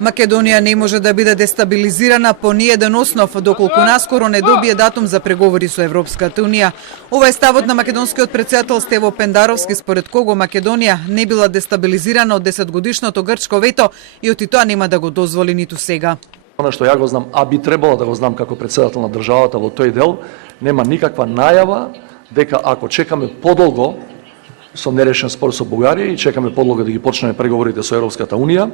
Македонија не може да биде дестабилизирана по ниеден основ, доколку наскоро не добие датум за преговори со Европската унија. Ова е ставот на македонскиот претседател Стево Пендаровски, според кого Македонија не била дестабилизирана од 10-годишното грчко вето и оти тоа нема да го дозволи ниту сега. Она што ја го знам, а би требало да го знам како претседател на државата во тој дел, нема никаква најава дека ако чекаме подолго со нерешен спор со Бугарија и чекаме подолго да ги почнеме преговорите со Европската унија,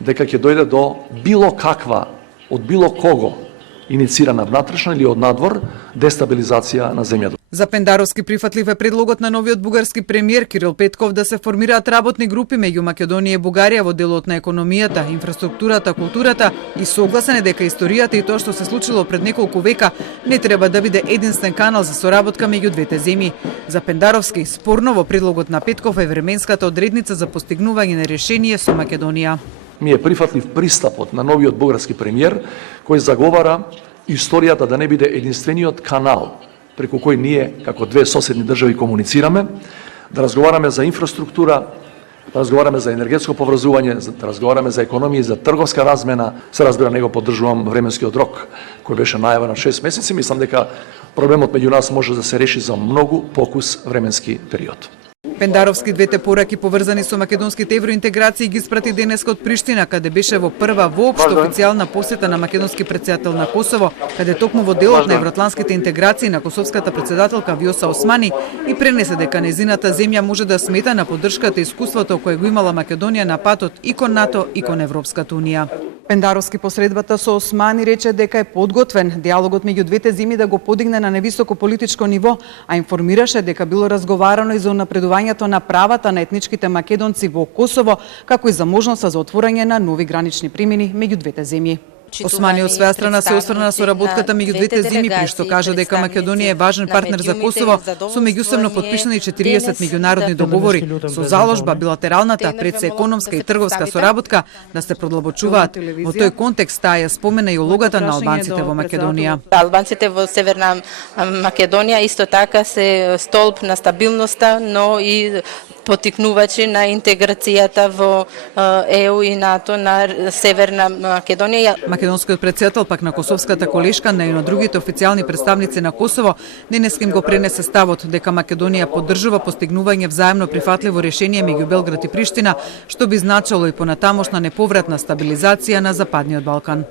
дека ќе дојде до било каква, од било кого, иницирана внатрешна или од надвор, дестабилизација на земјата. За Пендаровски прифатлив е предлогот на новиот бугарски премиер Кирил Петков да се формираат работни групи меѓу Македонија и Бугарија во делот на економијата, инфраструктурата, културата и согласен е дека историјата и тоа што се случило пред неколку века не треба да биде единствен канал за соработка меѓу двете земји. За Пендаровски спорно во предлогот на Петков е временската одредница за постигнување на решение со Македонија. Ми е прифатлив пристапот на новиот бугарски премиер кој заговара историјата да не биде единствениот канал преку кој ние како две соседни држави комуницираме, да разговараме за инфраструктура, да разговараме за енергетско поврзување, да разговараме за економија и за трговска размена. Се разбира, него поддржувам временскиот рок кој беше најавен на 6 месеци. Мислам дека проблемот меѓу нас може да се реши за многу покус временски период. Пендаровски двете пораки поврзани со македонските евроинтеграции ги испрати денеска од Приштина, каде беше во прва воопшто официјална посета на македонски претседател на Косово, каде токму во делот на евроатлантските интеграции на косовската претседателка Вјоса Османи и пренесе дека незината земја може да смета на поддршката и искуството кое го имала Македонија на патот и кон НАТО и кон Европската унија. Пендаровски посредбата со Османи рече дека е подготвен диалогот меѓу двете земји да го подигне на невисоко политичко ниво, а информираше дека било разговарано и за унапредувањето на правата на етничките македонци во Косово, како и за можноста за отворање на нови гранични премини меѓу двете земји. Османи од своја страна се осврна со работката меѓу двете земји, при што кажа дека Македонија е важен партнер за Косово со меѓусебно подпишани 40 меѓународни договори со заложба билатералната пред се економска и трговска соработка да се продлабочуваат. Во тој контекст таа ја спомена и улогата на албанците во Македонија. Албанците во Северна Македонија исто така се столб на стабилноста, но и потикнувачи на интеграцијата во ЕУ и НАТО на Северна Македонија. Македонскиот претседател пак на косовската колешка на и на другите официјални представници на Косово денеска им го пренесе ставот дека Македонија поддржува постигнување взаемно прифатливо решение меѓу Белград и Приштина, што би значило и понатамошна неповратна стабилизација на Западниот Балкан.